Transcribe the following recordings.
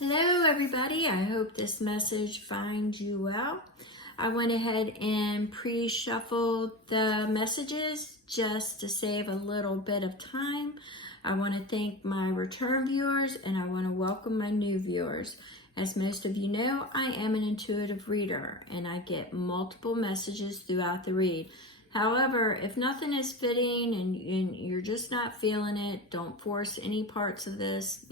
Hello everybody, I hope this message finds you well. I went ahead and pre-shuffled the messages just to save a little bit of time. I want to thank my return viewers and I want to welcome my new viewers. As most of you know, I am an intuitive reader and I get multiple messages throughout the read. However, if nothing is fitting and you're just not feeling it, don't force any parts of this,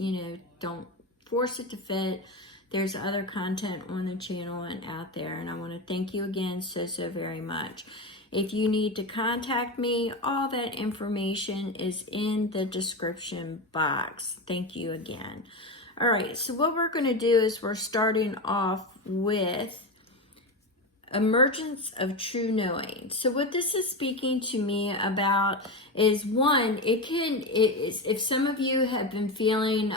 don't force it to fit. There's other content on the channel and out there, and I want to thank you again so very much. If you need to contact me, all that information is in the description box. Thank you again. All right, so what we're going to do is we're starting off with emergence of true knowing. So what this is speaking to me about is, one, if some of you have been feeling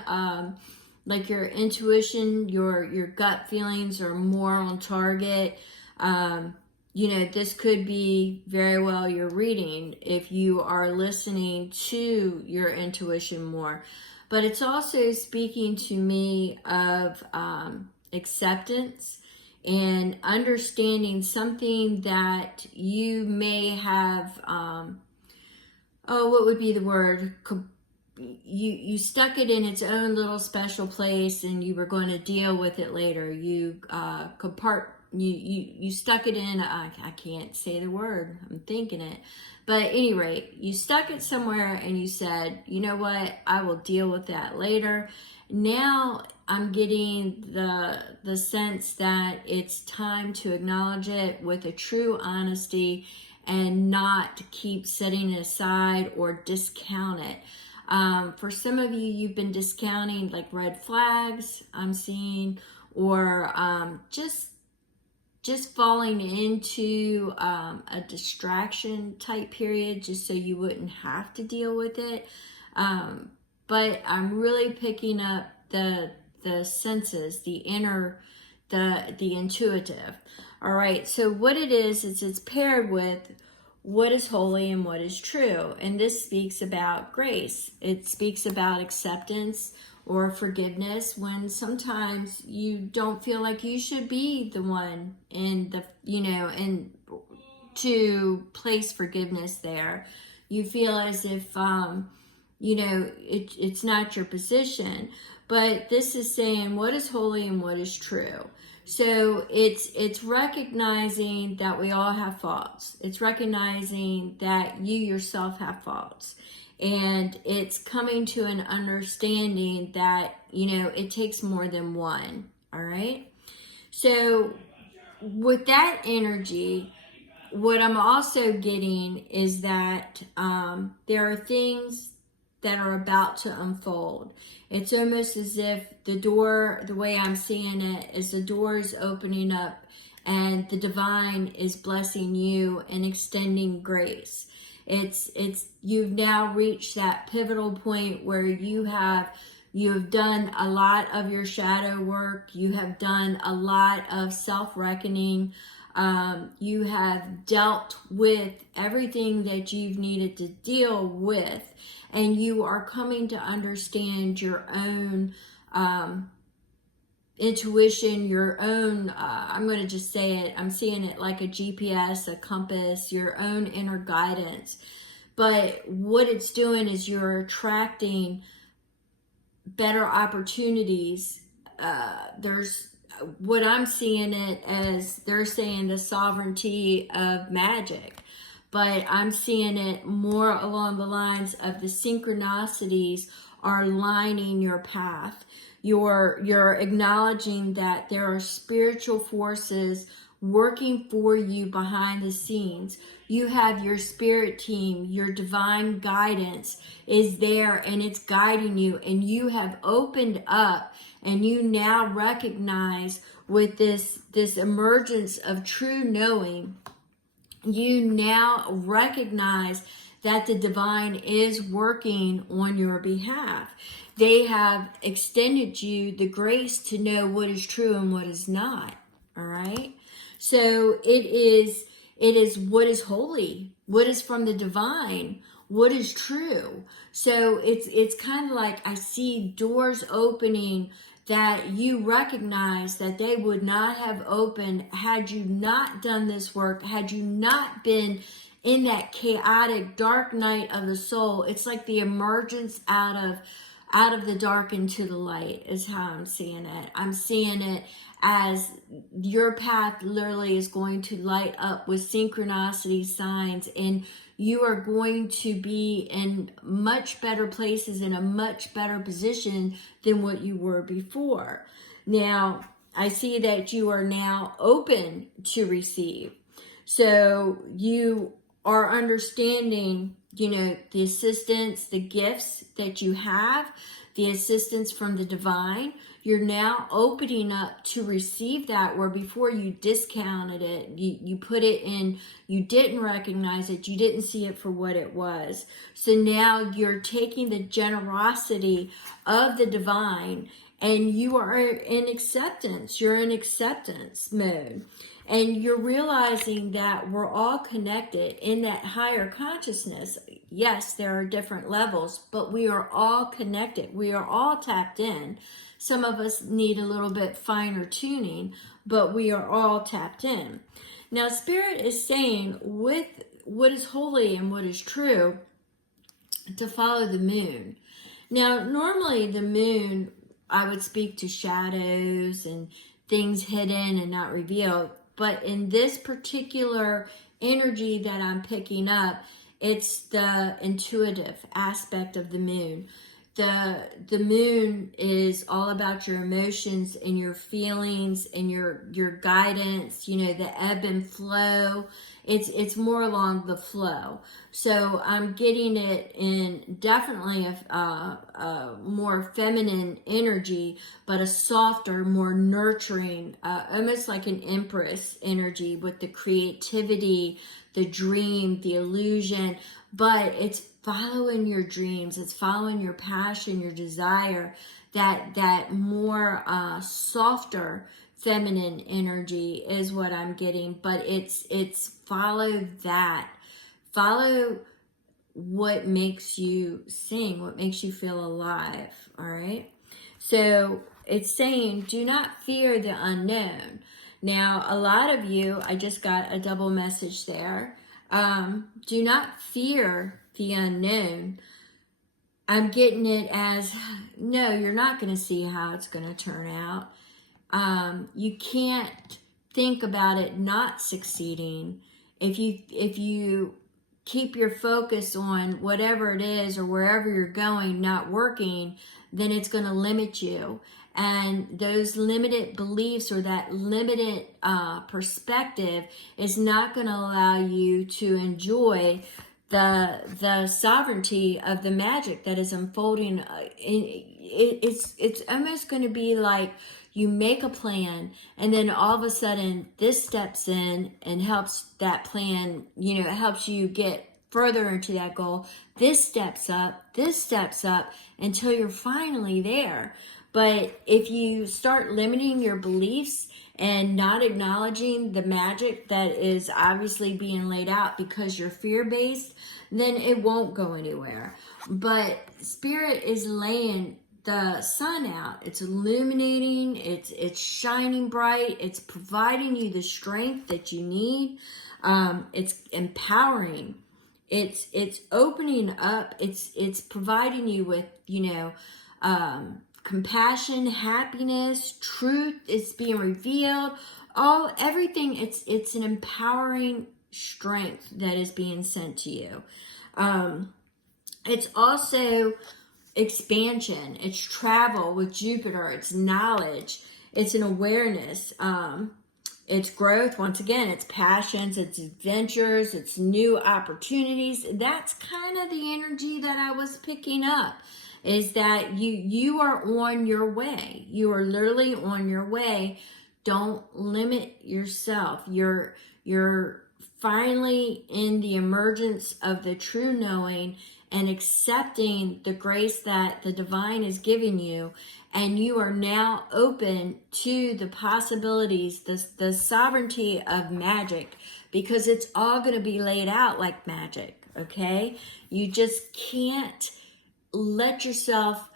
like your intuition, your gut feelings are more on target. This could be very well your reading if you are listening to your intuition more. But it's also speaking to me of acceptance and understanding something that you may have, what would be the word? You stuck it in its own little special place and you were going to deal with it later. You stuck it in, I can't say the word, I'm thinking it. But at any rate, you stuck it somewhere and you said, you know what, I will deal with that later. Now I'm getting the sense that it's time to acknowledge it with a true honesty and not keep setting it aside or discount it. For some of you, you've been discounting like red flags I'm seeing, or just falling into a distraction type period just so you wouldn't have to deal with it. But I'm really picking up the senses, the inner, the intuitive. All right, so what it is it's paired with what is holy and what is true. And this speaks about grace. It speaks about acceptance or forgiveness when sometimes you don't feel like you should be the one and to place forgiveness there. You feel as if, it's not your position. But this is saying what is holy and what is true. So it's recognizing that we all have faults. It's recognizing that you yourself have faults. And it's coming to an understanding that, it takes more than one. All right. So with that energy, what I'm also getting is that there are things that are about to unfold. It's almost as if the door, the way I'm seeing it, is the door is opening up and the divine is blessing you and extending grace. You've now reached that pivotal point where you have done a lot of your shadow work. You have done a lot of self-reckoning. You have dealt with everything that you've needed to deal with, and you are coming to understand your own intuition, your own, I'm going to just say it, I'm seeing it like a GPS, a compass, your own inner guidance. But what it's doing is you're attracting better opportunities. There's what I'm seeing it as, they're saying the sovereignty of magic, but I'm seeing it more along the lines of the synchronicities are lining your path. You're acknowledging that there are spiritual forces working for you behind the scenes. You have your spirit team, your divine guidance is there and it's guiding you, and you have opened up and you now recognize with this emergence of true knowing, you now recognize that the divine is working on your behalf. They have extended you the grace to know what is true and what is not. All right. So it is what is holy, what is from the divine, what is true. So it's kind of like I see doors opening that you recognize that they would not have opened had you not done this work, had you not been in that chaotic dark night of the soul. It's like the emergence out of the dark into the light is how I'm seeing it. I'm seeing it as your path literally is going to light up with synchronicity signs, and you are going to be in much better places, in a much better position than what you were before. Now, I see that you are now open to receive. So you are understanding, the assistance, the gifts that you have, the assistance from the divine. You're now opening up to receive that, where before you discounted it, you put it in, you didn't recognize it, you didn't see it for what it was. So now you're taking the generosity of the divine, and you are in acceptance. You're in acceptance mode. And you're realizing that we're all connected in that higher consciousness. Yes, there are different levels, but we are all connected. We are all tapped in. Some of us need a little bit finer tuning, but we are all tapped in. Now, Spirit is saying, with what is holy and what is true, to follow the moon. Now, normally the moon, I would speak to shadows and things hidden and not revealed. But in this particular energy that I'm picking up, it's the intuitive aspect of the moon. The moon is all about your emotions and your feelings and your guidance, the ebb and flow. It's more along the flow. So I'm getting it in definitely a more feminine energy, but a softer, more nurturing, almost like an empress energy with the creativity, the dream, the illusion, but it's following your dreams. It's following your passion, your desire, that more softer feminine energy is what I'm getting. But it's follow that. Follow what makes you sing, what makes you feel alive, all right? So it's saying, do not fear the unknown. Now, a lot of you, I just got a double message there. Do not fear the unknown. I'm getting it as, no, you're not going to see how it's going to turn out. You can't think about it not succeeding. If you keep your focus on whatever it is or wherever you're going not working, then it's going to limit you. And those limited beliefs or that limited perspective is not going to allow you to enjoy the sovereignty of the magic that is unfolding. It's almost going to be like you make a plan, and then all of a sudden this steps in and helps that plan, it helps you get further into that goal. This steps up until you're finally there. But if you start limiting your beliefs and not acknowledging the magic that is obviously being laid out because you're fear-based, then it won't go anywhere. But Spirit is laying the sun out. It's illuminating, it's shining bright, it's providing you the strength that you need. It's empowering. It's opening up. It's providing you with, compassion, happiness, truth is being revealed. Everything. It's an empowering strength that is being sent to you. It's also expansion. It's travel with Jupiter. It's knowledge. It's an awareness. It's growth. Once again, it's passions, it's adventures, it's new opportunities. That's kind of the energy that I was picking up, is that you are on your way. You are literally on your way. Don't limit yourself. You're finally in the emergence of the true knowing and accepting the grace that the divine is giving you, and you are now open to the possibilities, the sovereignty of magic, because it's all going to be laid out like magic. okay? You just can't let yourself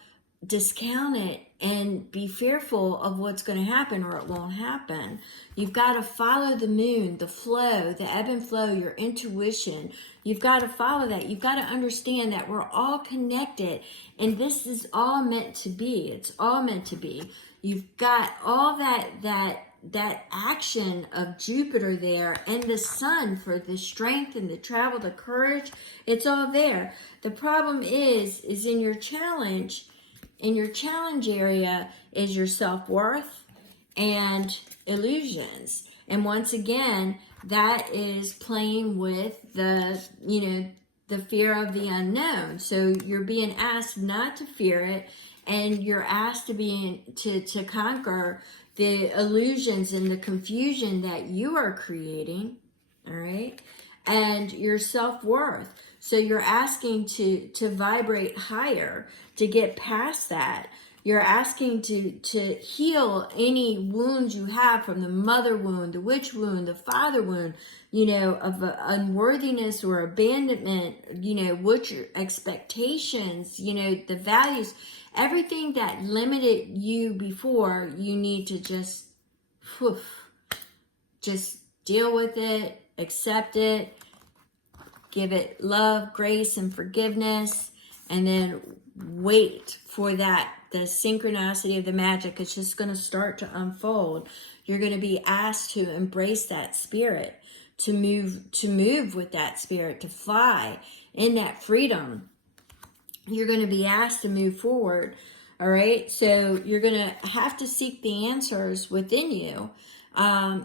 discount it and be fearful of what's going to happen, or it won't happen. You've got to follow the moon, the flow, the ebb and flow, your intuition. You've got to follow that. You've got to understand that we're all connected, and this is all meant to be. It's all meant to be. You've got all that action of Jupiter there, and the sun for the strength and the travel, the courage. It's all there. The problem is in your challenge. In your challenge area is your self-worth and illusions. And once again, that is playing with the fear of the unknown. So you're being asked not to fear it, and you're asked to conquer the illusions and the confusion that you are creating, all right? And your self-worth. So you're asking to vibrate higher, to get past that. You're asking to heal any wounds you have from the mother wound, the witch wound, the father wound, of unworthiness or abandonment, what your expectations, the values, everything that limited you before. You need to just deal with it, accept it, give it love, grace, and forgiveness, and then wait for the synchronicity of the magic. It's just going to start to unfold. You're going to be asked to embrace that spirit, to move with that spirit, to fly in that freedom. You're going to be asked to move forward. All right. So you're going to have to seek the answers within you,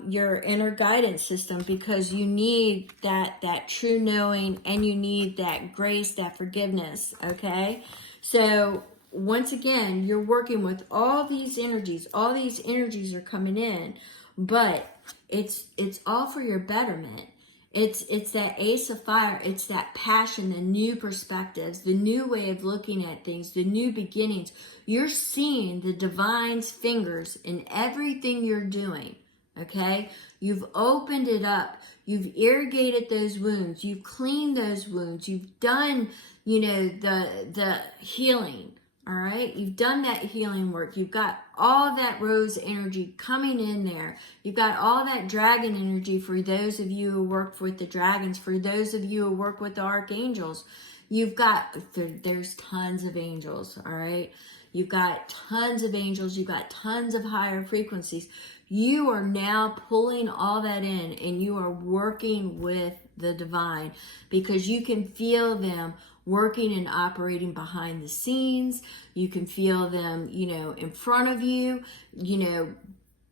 your inner guidance system, because you need that true knowing, and you need that grace, that forgiveness. Okay. So once again, you're working with all these energies. All these energies are coming in, but it's all for your betterment. It's that ace of fire. It's that passion, the new perspectives, the new way of looking at things, the new beginnings. You're seeing the divine's fingers in everything you're doing. Okay? You've opened it up. You've irrigated those wounds. You've cleaned those wounds. You've done, the healing. All right? You've done that healing work. You've got all that rose energy coming in there. You've got all that dragon energy for those of you who work with the dragons, for those of you who work with the archangels. There's tons of angels, all right? You've got tons of angels. You've got tons of higher frequencies. You are now pulling all that in, and you are working with the divine, because you can feel them working and operating behind the scenes. You can feel them, in front of you,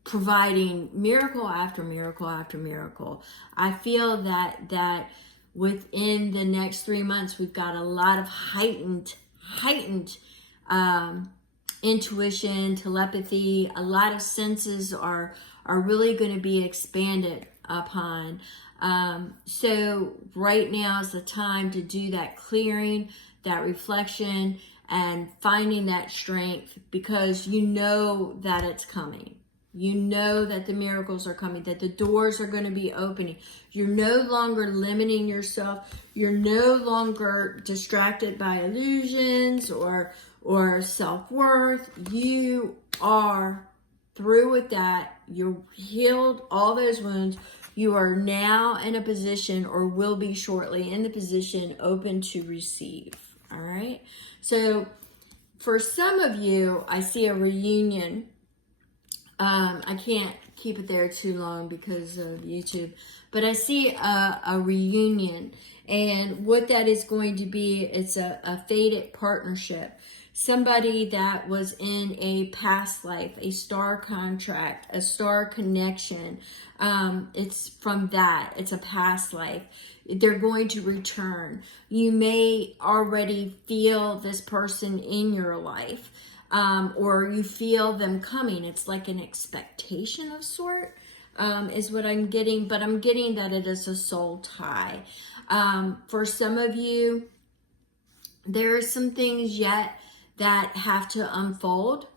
providing miracle after miracle after miracle. I feel that within the next 3 months, we've got a lot of heightened intuition, telepathy. A lot of senses are really going to be expanded upon. So right now is the time to do that clearing, that reflection, and finding that strength, because you know that it's coming. You know that the miracles are coming, that the doors are going to be opening. You're no longer limiting yourself. You're no longer distracted by illusions or self-worth. You are through with that. You're healed all those wounds. You are now in a position, or will be shortly in the position, open to receive. All right. So for some of you, I see a reunion. I can't keep it there too long because of YouTube, but I see a reunion, and what that is going to be, it's a fated partnership. Somebody that was in a past life, a star contract, a star connection. It's from that. It's a past life. They're going to return. You may already feel this person in your life, or you feel them coming. It's like an expectation of sort, is what I'm getting, but I'm getting that it is a soul tie. For some of you, there are some things yet that have to unfold,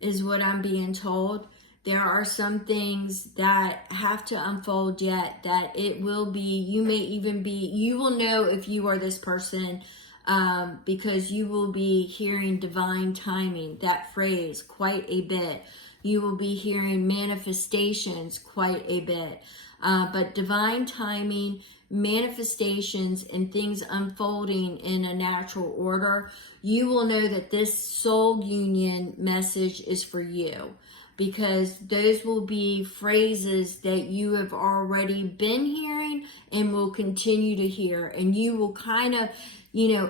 is what I'm being told. There are some things that have to unfold yet, that it will be, you may even be, you will know if you are this person, because you will be hearing divine timing, that phrase, quite a bit. You will be hearing manifestations quite a bit. But divine timing, manifestations, and things unfolding in a natural order, you will know that this soul union message is for you, because those will be phrases that you have already been hearing and will continue to hear, and you will kind of,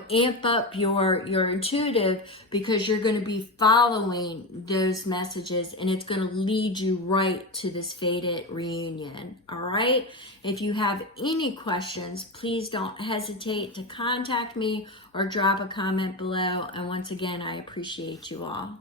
amp up your intuitive, because you're going to be following those messages, and it's going to lead you right to this fated reunion. All right. If you have any questions, please don't hesitate to contact me or drop a comment below. And once again, I appreciate you all.